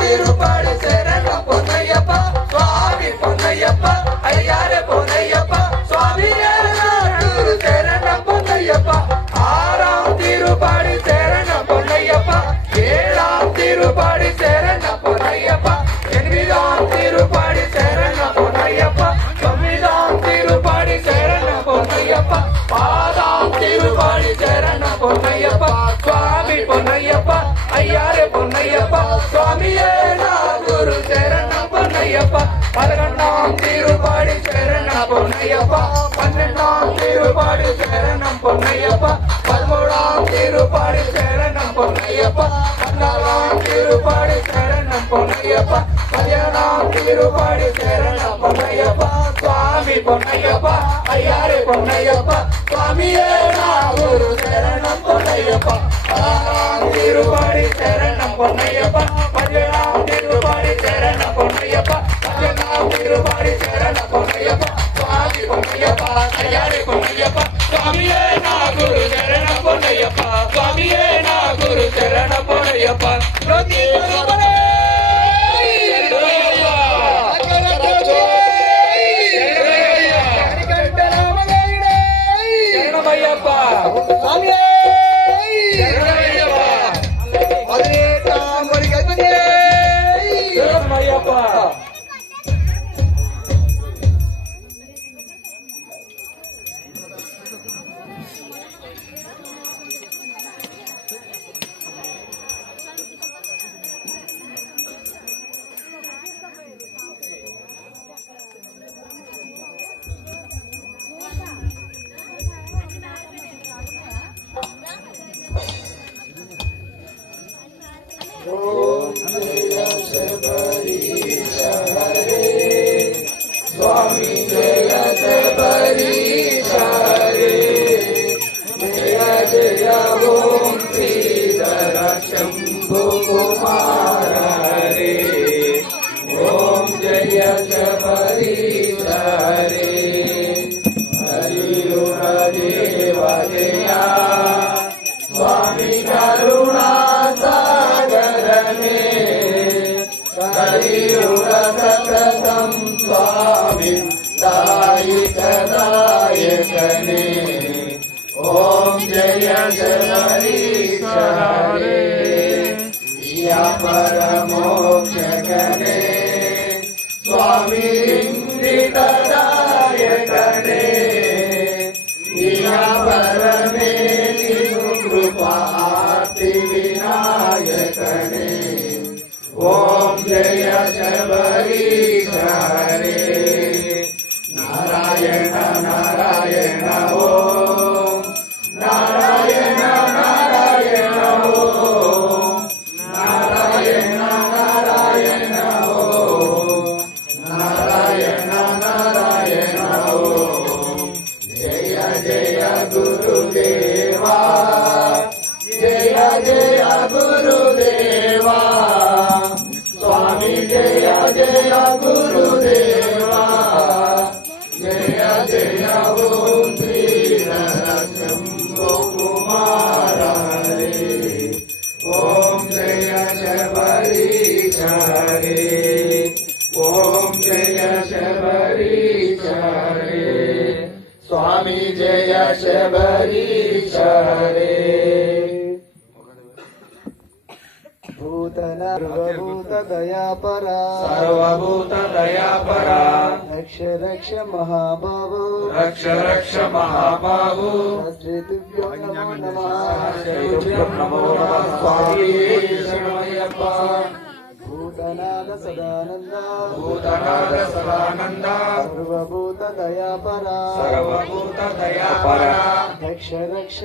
திருப்பாடி சரணம் பொன்னையப்ப சுவாமி பொன்னையப்ப ஐயாரே பொன்னையப்ப சுவாமி ஏழாம் சரணம் பொன்னையப்ப ஆறாம் திருப்பாடி சரணம் பொன்னையப்ப ஏழாம் திருப்பாடி சரணம் பொன்னையப்ப எனிமிதாம் திருப்பாடி சரணம் பொன்னையப்ப தொம்மிதாம் திருப்பாடி சரணம் பொன்னையப்ப பாதாம் திருப்பாடி சரணம் பொன்னையப்ப சுவாமி பொன்னையப்ப ஐயாரே பொன்னையப்ப சுவாமியே குரு சரணம் பொன்னையப்ப பதினொன்றாம் திருப்பாடி சரணம் பொன்னையப்ப பன்னெண்டாம் திருப்பாடி சரணம் பொன்னையப்ப பதிமூணாம் திருப்பாடி சரணம் பொன்னையப்ப பதினாலாம் திருப்பாடி சரணம் பொன்னையப்ப பதினேழாம் திருப்பாடி சரணம் பொன்னையப்ப சுவாமி பொன்னையப்ப ஐயாரே பொன்னையப்ப சுவாமியே குரு சரணம் பொன்னையப்ப திருப்பாடி சரணம் பொன்னையப்ப பதினேழாம் திருப்பாடி சரணம் பொன்னையப்ப பதினெட்டாம் திருப்பாடி சரணம் பொன்னையப்ப சுவாமி பொன்னையப்ப ஐயாரே பொன்னையப்ப சுவாமியே குரு சரணம் பொன்னையப்ப சுவாமியே குரு சரணம் பொன்னையப்ப ओम जय शबरीश हरे स्वामी जय शबरीश हरे जय जय ओम श्रीधर शंभु कुमार हरे ओम जय शबरीश हरे हरि देव जया स्वामी करुणा सततं स्वामी दायकदायकने ओम जय शबरीश हरे या परमोक्षकने स्वामी इंद्रितदायकने या परमे कृपाति विनायकने ओम जय शबरीश हरे नारायण नारायण ओम नारायण नारायण ओम नारायण नारायण ओम नारायण नारायण ओम जय जय गुरुदेवा जय जय गुरुदेवा स्वामी जय जय गुरुदेवा जय जय ओम श्रीधर शंभु कुमार हरे ओम जय शबरीश हरे ओम जय शबरीश हरे स्वामी जय शबरीश हरे सर्वभूत दयापरा सर्वभूत दयापरा रक्ष रक्ष महाबाहु रक्ष रक्ष महाबाहु श्री तुभ्यो नमो नमः श्रीभ्यो नमो नमः स्वामी शरणमय्यप्पा भूतनाथ सदानंद भूतनाथ सदानंद सर्वभूत दयापरा सर्वभूत दयापरा रक्ष रक्ष